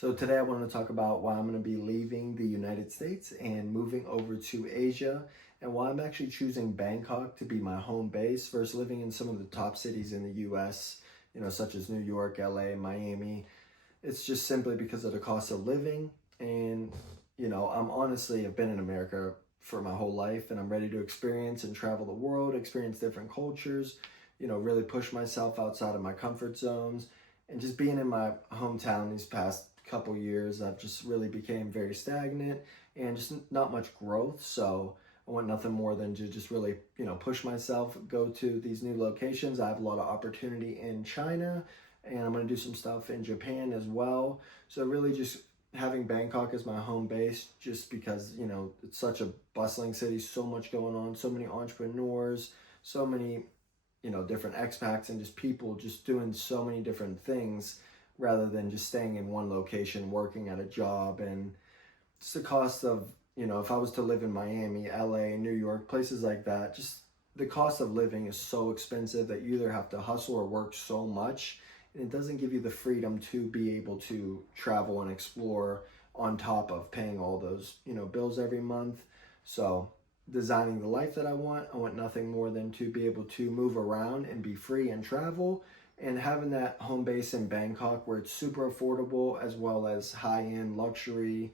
So today I want to talk about why I'm going to be leaving the United States and moving over to Asia, and why I'm actually choosing Bangkok to be my home base versus living in some of the top cities in the US, such as New York, LA, Miami. It's just simply because of the cost of living. And, I've been in America for my whole life, and I'm ready to experience and travel the world, experience different cultures, really push myself outside of my comfort zones. And just being in my hometown these past couple years, I've just really became very stagnant and just not much growth. So I want nothing more than to just really, push myself, go to these new locations. I have a lot of opportunity in China, and I'm going to do some stuff in Japan as well. So really just having Bangkok as my home base, just because, it's such a bustling city, so much going on, so many entrepreneurs, so many, different expats, and just people just doing so many different things rather than just staying in one location, working at a job. And it's the cost of, if I was to live in Miami, LA, New York, places like that, just the cost of living is so expensive that you either have to hustle or work so much. And it doesn't give you the freedom to be able to travel and explore on top of paying all those, bills every month. So designing the life that I want nothing more than to be able to move around and be free and travel, and having that home base in Bangkok where it's super affordable as well as high-end luxury.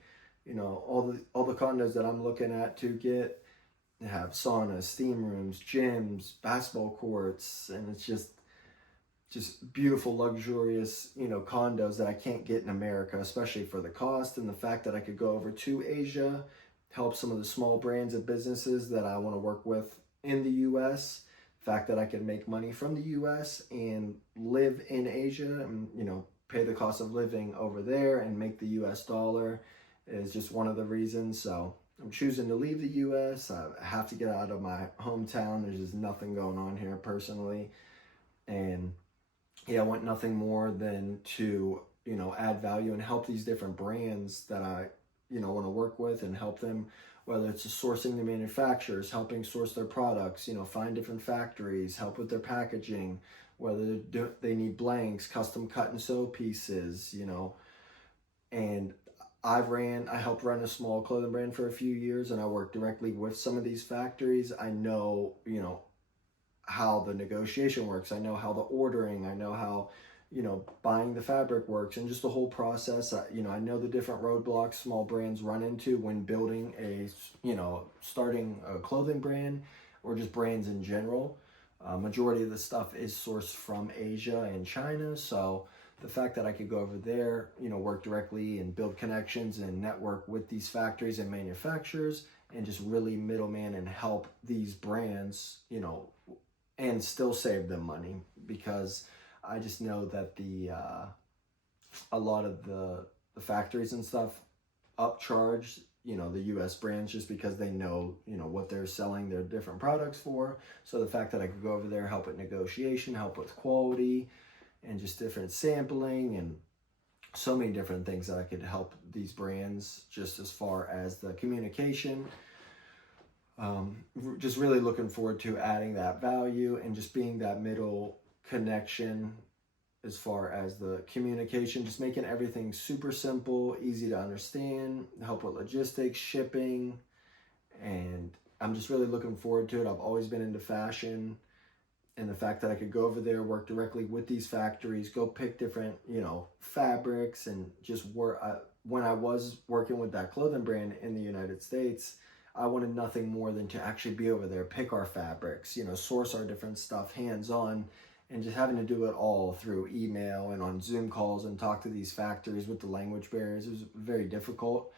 All the condos that I'm looking at to get have saunas, steam rooms, gyms, basketball courts, and it's just beautiful, luxurious, condos that I can't get in America, especially for the cost and the fact that I could go over to Asia, help some of the small brands and businesses that I want to work with in the US. The fact that I can make money from the US and live in Asia and, pay the cost of living over there and make the US dollar is just one of the reasons. So I'm choosing to leave the US. I have to get out of my hometown. There's just nothing going on here personally. And yeah, I want nothing more than to, add value and help these different brands that I, want to work with, and help them, whether it's sourcing the manufacturers, helping source their products, find different factories, help with their packaging, whether they need blanks, custom cut and sew pieces, and I helped run a small clothing brand for a few years, and I worked directly with some of these factories. I know, how the negotiation works. I know how the ordering, I know how, buying the fabric works, and just the whole process. I know the different roadblocks small brands run into when building starting a clothing brand or just brands in general. Majority of the stuff is sourced from Asia and China. So the fact that I could go over there, work directly and build connections and network with these factories and manufacturers, and just really middleman and help these brands, and still save them money, because I just know that a lot of the factories and stuff upcharge, the US brands, just because they know, what they're selling their different products for. So the fact that I could go over there, help with negotiation, help with quality, and just different sampling, and so many different things that I could help these brands, just as far as the communication. Just really looking forward to adding that value and just being that middle connection as far as the communication, just making everything super simple, easy to understand, help with logistics, shipping. And I'm just really looking forward to it. I've always been into fashion, and the fact that I could go over there, work directly with these factories, go pick different, fabrics, and just work. When I was working with that clothing brand in the United States, I wanted nothing more than to actually be over there, pick our fabrics, source our different stuff hands-on, and just having to do it all through email and on Zoom calls and talk to these factories with the language barriers. It was very difficult.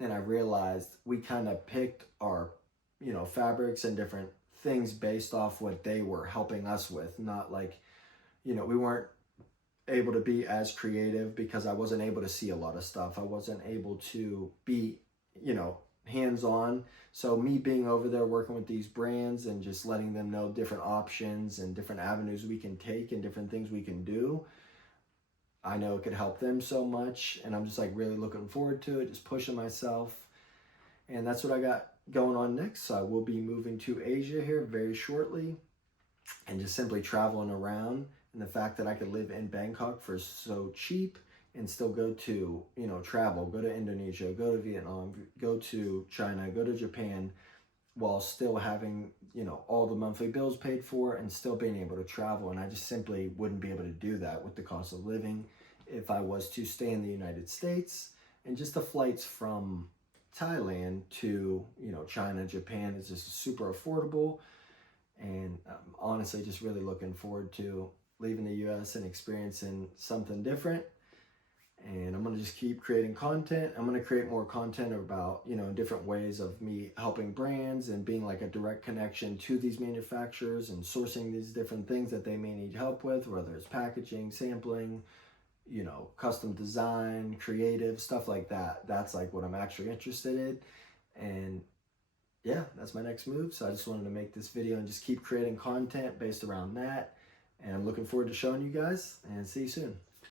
And I realized we kind of picked our, fabrics and different things based off what they were helping us with. Not like, we weren't able to be as creative because I wasn't able to see a lot of stuff. I wasn't able to be, hands-on. So me being over there working with these brands and just letting them know different options and different avenues we can take and different things we can do, I know it could help them so much. And I'm just really looking forward to it, just pushing myself. And that's what I got going on next. So I will be moving to Asia here very shortly, and just simply traveling around. And the fact that I could live in Bangkok for so cheap and still go to, you know, travel, go to Indonesia, go to Vietnam, go to China, go to Japan, while still having, you know, all the monthly bills paid for and still being able to travel. And I just simply wouldn't be able to do that with the cost of living if I was to stay in the United States. And just the flights from Thailand to, you know, China, Japan is just super affordable. And I'm honestly just really looking forward to leaving the US and experiencing something different. And I'm going to just keep creating content. I'm going to create more content about, you know, different ways of me helping brands and being like a direct connection to these manufacturers and sourcing these different things that they may need help with, whether it's packaging, sampling, you know, custom design, creative, stuff like that. That's like what I'm actually interested in. And yeah, that's my next move. So I just wanted to make this video and just keep creating content based around that. And I'm looking forward to showing you guys, and see you soon.